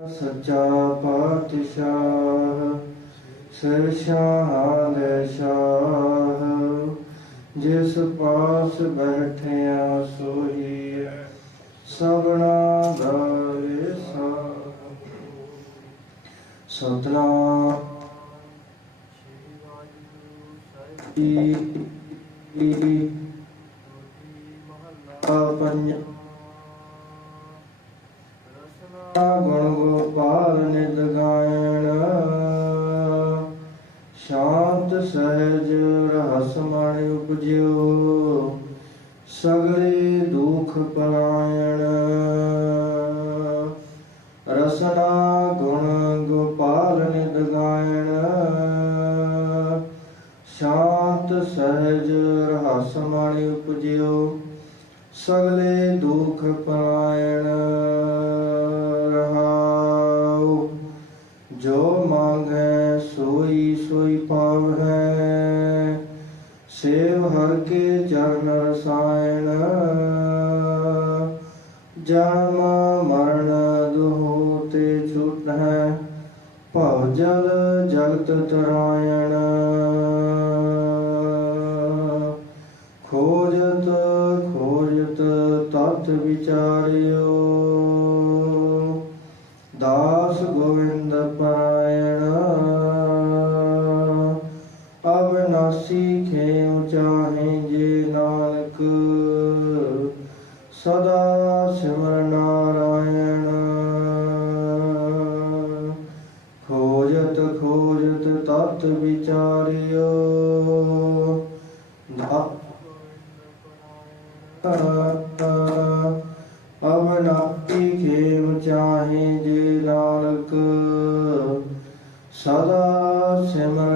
सच्चा पातशाह सरशाहाल शाह जिस पास बैठिया सोही सगना गावे सतरा ई ई पंजा ਗੁਣ ਗੋਪਾਲ ਨਿਤ ਗਾਇਣ। ਸ਼ਾਂਤ ਸਹਿਜ ਰਹਸ ਮਣ ਉਪਜਿਓ। ਸਗਲੇ ਦੁਖ ਪਰਾਇਣ ਰਸਨਾ ਗੁਣ ਗੋਪਾਲ ਨਿਤ ਗਾਇਣ। ਸ਼ਾਂਤ ਸਹਿਜ ਰਹਸ ਮਣ ਉਪਜਿਓ। ਸਗਲੇ ਦੁਖ ਪਰਾਇਣ ਪਾਵੈ ਸੇਵ ਹਰ ਕੇ ਚਰਨ ਰਸਾਇਣ, ਜਨਮ ਮਰਨ ਦੁਹੁ ਤੇ ਛੁਟਹਿ ਭਵ ਜਲ ਜਗਤ ਤਰਾਇਣ। ਖੋਜਤ ਖੋਜਤ ਤਤ ਵਿਚਾਰਿਓ, ਦਾਸ ਗੋਵਿੰਦ ਅਬਨਾਸੀ ਖੇਉ ਚਾਹੇ ਜੇ ਨਾਨਕ। ਸਦਾ ਸਿਮਰ ਨਾਰਾਇਣ। ਖੋਜਤ ਖੋਜਤ ਤਤ ਵਿਚਾਰਿਓ। ਧਾ ਅਵਨਾਤੀ ਖੇਮ ਚਾਹੇ ਜੇ ਨਾਨਕ। ਸਦਾ ਸਿਮਰ